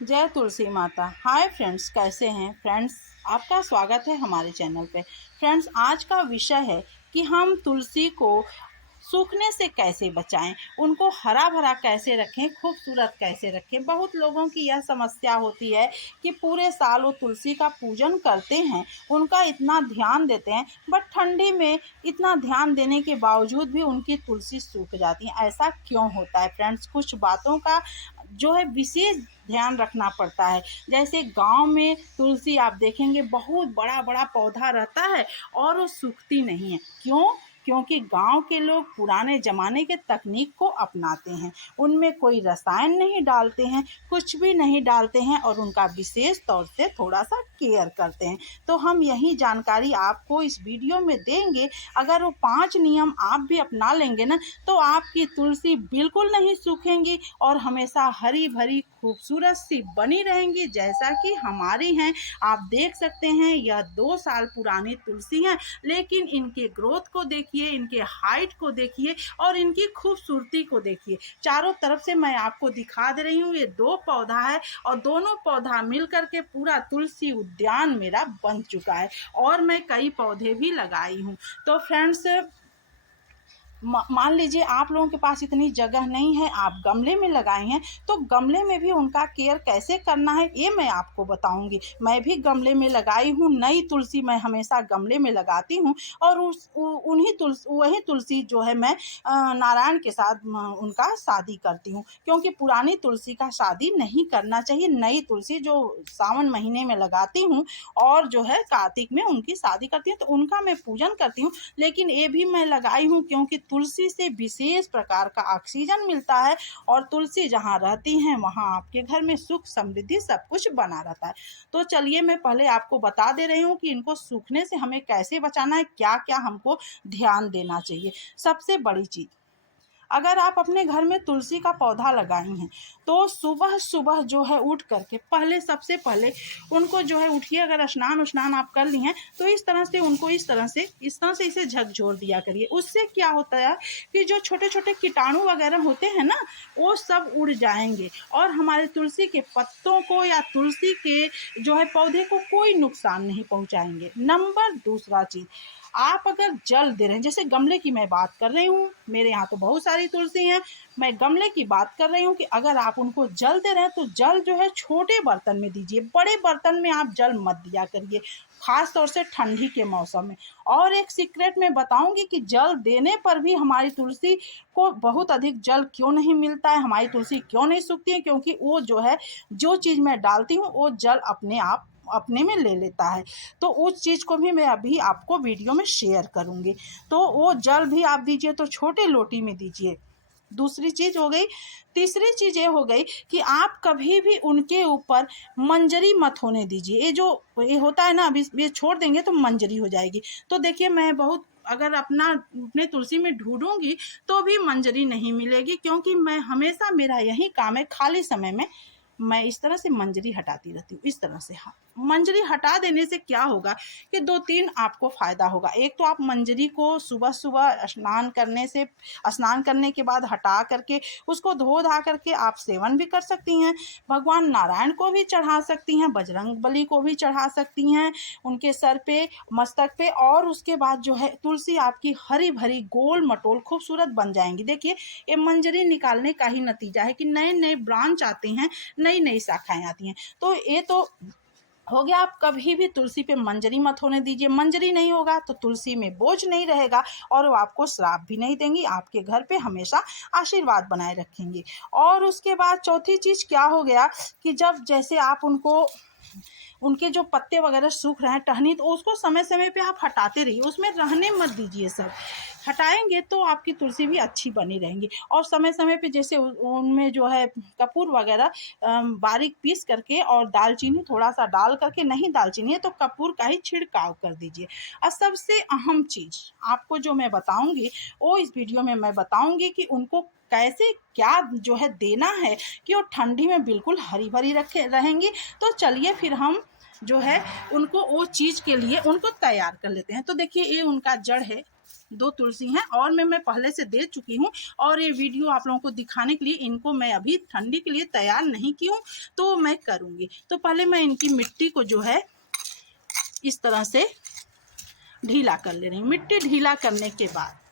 जय तुलसी माता। Hi friends, कैसे हैं फ्रेंड्स? आपका स्वागत है हमारे चैनल पे। फ्रेंड्स, आज का विषय है कि हम तुलसी को सूखने से कैसे बचाएं, उनको हरा भरा कैसे रखें, खूबसूरत कैसे रखें। बहुत लोगों की यह समस्या होती है कि पूरे साल वो तुलसी का पूजन करते हैं, उनका इतना ध्यान देते हैं, बट ठंडी में इतना ध्यान देने के बावजूद भी उनकी तुलसी सूख जाती है। ऐसा क्यों होता है फ्रेंड्स? कुछ बातों का जो है विशेष ध्यान रखना पड़ता है। जैसे गांव में तुलसी आप देखेंगे बहुत बड़ा बड़ा पौधा रहता है और वो सूखती नहीं है। क्यों? क्योंकि गांव के लोग पुराने ज़माने के तकनीक को अपनाते हैं, उनमें कोई रसायन नहीं डालते हैं, कुछ भी नहीं डालते हैं और उनका विशेष तौर से थोड़ा सा केयर करते हैं। तो हम यही जानकारी आपको इस वीडियो में देंगे। अगर वो 5 नियम आप भी अपना लेंगे ना, तो आपकी तुलसी बिल्कुल नहीं सूखेंगी और हमेशा हरी भरी खूबसूरत सी बनी रहेंगी, जैसा कि हमारी हैं। आप देख सकते हैं यह 2 साल पुरानी तुलसी हैं, लेकिन इनके ग्रोथ को देखिए, इनके हाइट को देखिए और इनकी खूबसूरती को देखिए। चारों तरफ से मैं आपको दिखा दे रही हूँ, ये 2 पौधा है और दोनों पौधा मिल करके पूरा तुलसी उद्यान मेरा बन चुका है और मैं कई पौधे भी लगाई हूँ। तो फ्रेंड्स, मान लीजिए आप लोगों के पास इतनी जगह नहीं है, आप गमले में लगाए हैं, तो गमले में भी उनका केयर कैसे करना है ये मैं आपको बताऊंगी। मैं भी गमले में लगाई हूँ, नई तुलसी मैं हमेशा गमले में लगाती हूँ और वही तुलसी जो है मैं नारायण के साथ उनका शादी करती हूँ, क्योंकि पुरानी तुलसी का शादी नहीं करना चाहिए। नई तुलसी जो सावन महीने में लगाती हूँ और जो है कार्तिक में उनकी शादी करती हूँ, तो उनका मैं पूजन करती हूँ। लेकिन ये भी मैं लगाई हूँ क्योंकि तुलसी से विशेष प्रकार का ऑक्सीजन मिलता है और तुलसी जहाँ रहती हैं वहाँ आपके घर में सुख समृद्धि सब कुछ बना रहता है। तो चलिए मैं पहले आपको बता दे रही हूँ कि इनको सूखने से हमें कैसे बचाना है, क्या क्या हमको ध्यान देना चाहिए। सबसे बड़ी चीज़, अगर आप अपने घर में तुलसी का पौधा लगाई हैं, तो सुबह सुबह जो है उठ करके पहले सबसे पहले उनको जो है उठिए, अगर स्नान आप कर ली हैं तो इस तरह से उनको इस तरह से इसे झकझोर दिया करिए। उससे क्या होता है कि जो छोटे छोटे कीटाणु वगैरह होते हैं ना, वो सब उड़ जाएंगे और हमारे तुलसी के पत्तों को या तुलसी के जो है पौधे को कोई नुकसान नहीं पहुंचाएंगे। नंबर दूसरा चीज़, आप अगर जल दे रहे हैं, जैसे गमले की मैं बात कर रही हूँ, मेरे यहाँ तो बहुत सारी तुलसी हैं, मैं गमले की बात कर रही हूँ कि अगर आप उनको जल दे रहे हैं तो जल जो है छोटे बर्तन में दीजिए, बड़े बर्तन में आप जल मत दिया करिए, खास तौर से ठंडी के मौसम में। और एक सीक्रेट मैं बताऊंगी कि जल देने पर भी हमारी तुलसी को बहुत अधिक जल क्यों नहीं मिलता है, हमारी तुलसी क्यों नहीं सूखती है, क्योंकि वो जो है जो चीज़ मैं डालती हूँ वो जल अपने आप अपने में ले लेता है। तो उस चीज़ को भी मैं अभी आपको वीडियो में शेयर करूँगी। तो वो जल भी आप दीजिए तो छोटे लोटी में दीजिए। दूसरी चीज़ हो गई। तीसरी चीज़ ये हो गई कि आप कभी भी उनके ऊपर मंजरी मत होने दीजिए। ये होता है ना, अभी ये छोड़ देंगे तो मंजरी हो जाएगी। तो देखिए, मैं बहुत अगर अपने तुलसी में ढूंढूंगी तो भी मंजरी नहीं मिलेगी, क्योंकि मैं हमेशा, मेरा यही काम है, खाली समय में मैं इस तरह से मंजरी हटाती रहती हूँ, इस तरह से। हाँ, मंजरी हटा देने से क्या होगा कि 2-3 आपको फ़ायदा होगा। एक तो आप मंजरी को सुबह सुबह स्नान करने के बाद हटा करके उसको धो धा करके आप सेवन भी कर सकती हैं, भगवान नारायण को भी चढ़ा सकती हैं, बजरंग बली को भी चढ़ा सकती हैं उनके सर पे, मस्तक पे। और उसके बाद जो है तुलसी आपकी हरी भरी गोल मटोल खूबसूरत बन जाएंगी। देखिए, ये मंजरी निकालने का ही नतीजा है कि नए नए ब्रांच आते हैं, नई नई शाखाएं आती हैं। तो ये तो हो गया। आप कभी भी तुलसी पे मंजरी मत होने दीजिए। मंजरी नहीं होगा तो तुलसी में बोझ नहीं रहेगा और वो आपको श्राप भी नहीं देंगी, आपके घर पे हमेशा आशीर्वाद बनाए रखेंगी। और उसके बाद चौथी चीज़ क्या हो गया कि जब जैसे आप उनके जो पत्ते वगैरह सूख रहे हैं, टहनी, तो उसको समय समय पे आप हटाते रहिए, उसमें रहने मत दीजिए। सब हटाएंगे तो आपकी तुलसी भी अच्छी बनी रहेंगी। और समय समय पे जैसे उनमें जो है कपूर वगैरह बारीक पीस करके और दालचीनी थोड़ा सा डाल करके, नहीं दालचीनी है तो कपूर का ही छिड़काव कर दीजिए। और सबसे अहम चीज़ आपको जो मैं बताऊंगी वो इस वीडियो में मैं बताऊंगी कि उनको कैसे क्या जो है देना है कि वो ठंडी में बिल्कुल हरी भरी रखे रहेंगी। तो चलिए फिर हम जो है उनको वो चीज़ के लिए उनको तैयार कर लेते हैं। तो देखिए, ये उनका जड़ है, 2 तुलसी हैं और मैं पहले से दे चुकी हूँ। और ये वीडियो आप लोगों को दिखाने के लिए इनको मैं अभी ठंडी के लिए तैयार नहीं की हूँ, तो मैं करूँगी। तो पहले मैं इनकी मिट्टी को जो है इस तरह से ढीला कर ले रही हूँ। मिट्टी ढीला करने के बाद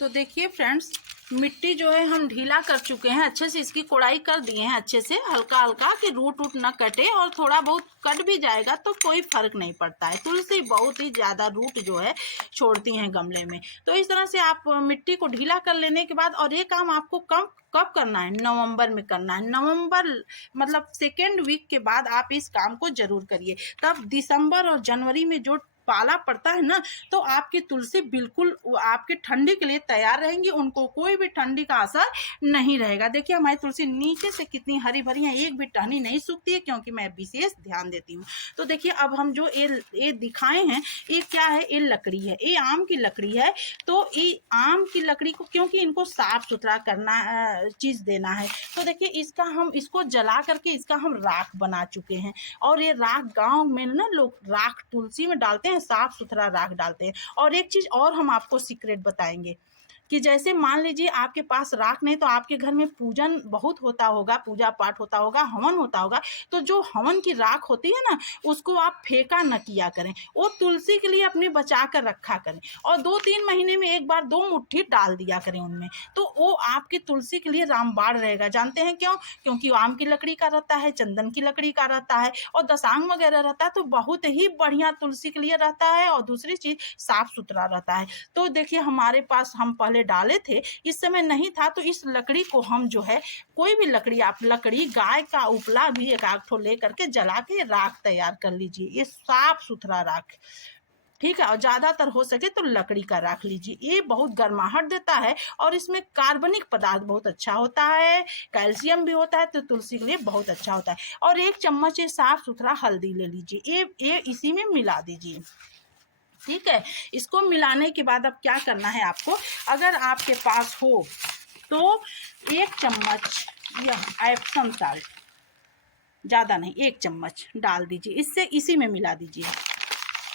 तो देखिए फ्रेंड्स, मिट्टी जो है हम ढीला कर चुके हैं, अच्छे से इसकी कोड़ाई कर दिए हैं अच्छे से, हल्का हल्का, कि रूट वूट ना कटे। और थोड़ा बहुत कट भी जाएगा तो कोई फर्क नहीं पड़ता है। तुलसी बहुत ही ज़्यादा रूट जो है छोड़ती हैं गमले में। तो इस तरह से आप मिट्टी को ढीला कर लेने के बाद, और ये काम आपको कब करना है, नवंबर में करना है। नवंबर मतलब सेकेंड वीक के बाद आप इस काम को जरूर करिए। तब दिसंबर और जनवरी में जो पाला पड़ता है ना, तो आपकी तुलसी बिल्कुल आपके ठंडी के लिए तैयार रहेंगी, उनको कोई भी ठंडी का असर नहीं रहेगा। देखिए हमारी तुलसी नीचे से कितनी हरी भरी है, एक भी टहनी नहीं सूखती है, क्योंकि मैं विशेष ध्यान देती हूँ। तो देखिए अब हम जो ये दिखाए हैं, ये क्या है, ये लकड़ी है, ये आम की लकड़ी है। तो ये आम की लकड़ी को, क्योंकि इनको साफ सुथरा करना चीज़ देना है, तो देखिए हम इसको जला करके इसका हम राख बना चुके हैं। और ये राख गाँव में ना लोग राख तुलसी में डालते हैं, साफ सुथरा राख डालते हैं। और एक चीज और हम आपको सीक्रेट बताएंगे कि जैसे मान लीजिए आपके पास राख नहीं, तो आपके घर में पूजन बहुत होता होगा, पूजा पाठ होता होगा, हवन होता होगा, तो जो हवन की राख होती है ना, उसको आप फेंका न किया करें, वो तुलसी के लिए अपने बचा कर रखा करें। और 2-3 महीने में एक बार 2 मुट्ठी डाल दिया करें उनमें, तो वो आपकी तुलसी के लिए रामबाण रहेगा। जानते हैं क्यों? क्योंकि आम की लकड़ी का रहता है, चंदन की लकड़ी का रहता है, और दसांग वगैरह रहता है, तो बहुत ही बढ़िया तुलसी के लिए रहता है। और दूसरी चीज साफ सुथरा रहता है। तो देखिए हमारे पास हम पहले डाले थे, इस समय नहीं था, तो इस लकड़ी को हम जो है, कोई भी लकड़ी, आप लकड़ी गाय का उपला भी एक आध ठो ले करके जला के राख तैयार कर लीजिए। ये साफ सुथरा राख, ठीक है। और ज्यादातर हो सके तो लकड़ी का राख लीजिए, ये बहुत गर्माहट देता है और इसमें कार्बनिक पदार्थ बहुत अच्छा होता है, कैल्शियम भी होता है, तो तुलसी के लिए बहुत अच्छा होता है। और 1 चम्मच ये साफ सुथरा हल्दी ले लीजिए, ये इसी में मिला दीजिए, ठीक है। इसको मिलाने के बाद अब क्या करना है आपको, अगर आपके पास हो तो 1 चम्मच यह एप्सम साल्ट, ज़्यादा नहीं, 1 चम्मच डाल दीजिए, इससे इसी में मिला दीजिए,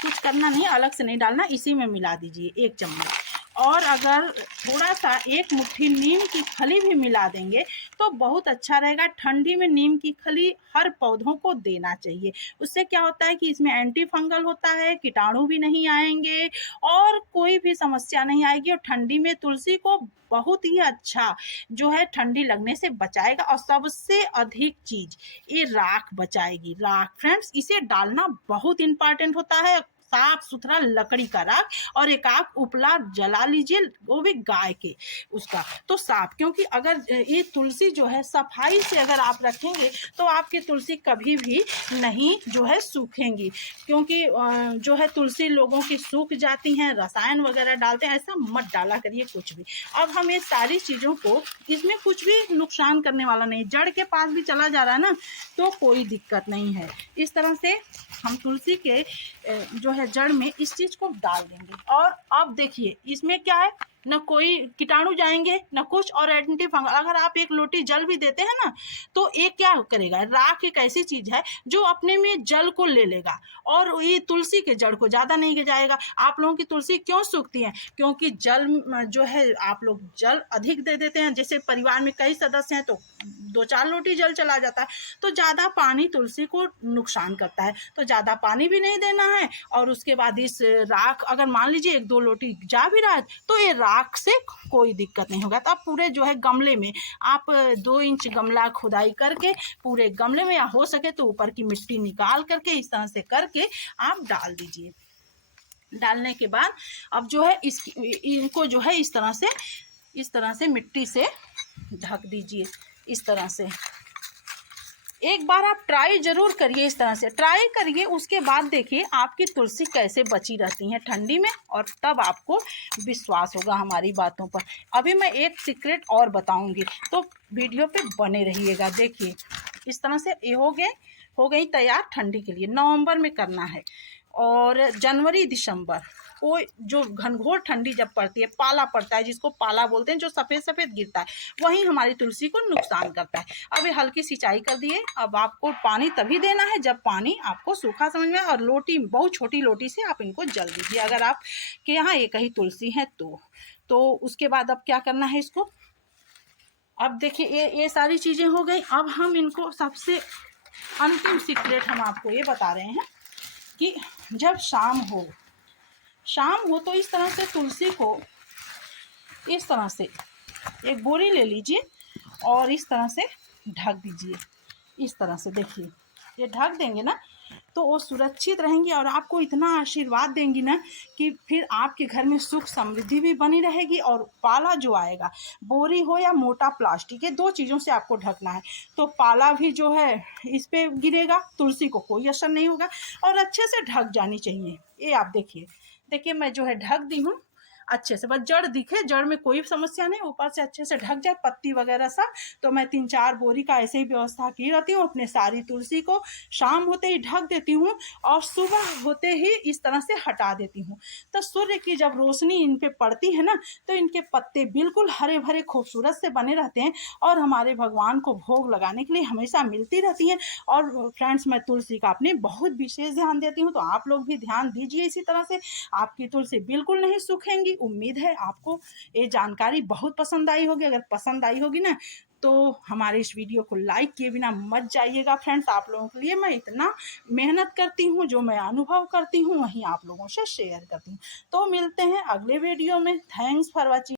कुछ करना नहीं, अलग से नहीं डालना, इसी में मिला दीजिए 1 चम्मच। और अगर थोड़ा सा 1 मुट्ठी नीम की खली भी मिला देंगे तो बहुत अच्छा रहेगा। ठंडी में नीम की खली हर पौधों को देना चाहिए। उससे क्या होता है कि इसमें एंटी फंगल होता है, कीटाणु भी नहीं आएंगे और कोई भी समस्या नहीं आएगी। और ठंडी में तुलसी को बहुत ही अच्छा जो है ठंडी लगने से बचाएगा। और सबसे अधिक चीज ये राख बचाएगी। राख फ्रेंड्स, इसे डालना बहुत इंपॉर्टेंट होता है, साफ सुथरा लकड़ी का राख। और एक आग उपला जला लीजिए, वो भी गाय के उसका, तो साफ, क्योंकि अगर ये तुलसी जो है सफाई से अगर आप रखेंगे तो आपकी तुलसी कभी भी नहीं जो है सूखेंगी। क्योंकि जो है तुलसी लोगों की सूख जाती हैं, रसायन वगैरह डालते हैं, ऐसा मत डाला करिए कुछ भी। अब हम ये सारी चीज़ों को, इसमें कुछ भी नुकसान करने वाला नहीं, जड़ के पास भी चला जा रहा है ना, तो कोई दिक्कत नहीं है। इस तरह से हम तुलसी के जो है जड़ में इस चीज को डाल देंगे। और अब देखिए इसमें क्या है, न कोई कीटाणु जाएंगे न कुछ, और एंटी फंगल। अगर आप 1 लोटी जल भी देते हैं ना, तो ये क्या करेगा, राख एक ऐसी चीज है जो अपने में जल को ले लेगा और ये तुलसी के जड़ को ज्यादा नहीं जाएगा। आप लोगों की तुलसी क्यों सूखती है? क्योंकि जल जो है आप लोग जल अधिक दे देते हैं। जैसे परिवार में कई सदस्य हैं तो 2-4 लोटी जल चला जाता है, तो ज्यादा पानी तुलसी को नुकसान करता है। तो ज्यादा पानी भी नहीं देना है। और उसके बाद इस राख, अगर मान लीजिए 1-2 लोटी जा भी रहा है, तो ये राख से कोई दिक्कत नहीं होगा। तो आप पूरे जो है गमले में, आप 2 इंच गमला खुदाई करके पूरे गमले में, या हो सके तो ऊपर की मिट्टी निकाल करके इस तरह से करके आप डाल दीजिए। डालने के बाद अब जो है इनको जो है इस तरह से मिट्टी से ढक दीजिए। इस तरह से एक बार आप ट्राई जरूर करिए, इस तरह से ट्राई करिए। उसके बाद देखिए आपकी तुलसी कैसे बची रहती हैं ठंडी में, और तब आपको विश्वास होगा हमारी बातों पर। अभी मैं एक सीक्रेट और बताऊंगी, तो वीडियो पे बने रहिएगा। देखिए इस तरह से ये हो गई तैयार ठंडी के लिए, नवंबर में करना है। और जनवरी दिसंबर को जो घनघोर ठंडी जब पड़ती है, पाला पड़ता है, जिसको पाला बोलते हैं, जो सफ़ेद सफ़ेद गिरता है, वही हमारी तुलसी को नुकसान करता है। अब ये हल्की सिंचाई कर दिए। अब आपको पानी तभी देना है जब पानी आपको सूखा समझ में, और लोटी, बहुत छोटी लोटी से आप इनको जल दीजिए अगर आप के यहाँ एक ही तुलसी है तो उसके बाद अब क्या करना है इसको। अब देखिए ये सारी चीज़ें हो गई। अब हम इनको सबसे अंतिम सीक्रेट हम आपको ये बता रहे हैं कि जब शाम हो तो इस तरह से तुलसी को इस तरह से एक बोरी ले लीजिए और इस तरह से ढक दीजिए। इस तरह से देखिए, ये ढक देंगे ना तो वो सुरक्षित रहेंगी और आपको इतना आशीर्वाद देंगी ना कि फिर आपके घर में सुख समृद्धि भी बनी रहेगी। और पाला जो आएगा, बोरी हो या मोटा प्लास्टिक, ये दो चीज़ों से आपको ढकना है। तो पाला भी जो है इस पे गिरेगा, तुलसी को कोई असर नहीं होगा और अच्छे से ढक जानी चाहिए। ये आप देखिए मैं जो है ढक दी हूँ अच्छे से, बस जड़ दिखे, जड़ में कोई समस्या नहीं, ऊपर से अच्छे से ढक जाए पत्ती वगैरह सब। तो मैं 3-4 बोरी का ऐसे ही व्यवस्था की रहती हूँ। अपने सारी तुलसी को शाम होते ही ढक देती हूँ और सुबह होते ही इस तरह से हटा देती हूँ। तो सूर्य की जब रोशनी इन पे पड़ती है ना तो इनके पत्ते बिल्कुल हरे भरे खूबसूरत से बने रहते हैं और हमारे भगवान को भोग लगाने के लिए हमेशा मिलती रहती हैं। और फ्रेंड्स, मैं तुलसी का अपने बहुत विशेष ध्यान देती हूँ, तो आप लोग भी ध्यान दीजिए इसी तरह से, आपकी तुलसी बिल्कुल नहीं सूखेंगी। उम्मीद है आपको ये जानकारी बहुत पसंद आई होगी। अगर पसंद आई होगी ना तो हमारे इस वीडियो को लाइक किए बिना मत जाइएगा। फ्रेंड्स, आप लोगों के लिए मैं इतना मेहनत करती हूँ, जो मैं अनुभव करती हूँ वहीं आप लोगों से शेयर करती हूँ। तो मिलते हैं अगले वीडियो में। Thanks for watching.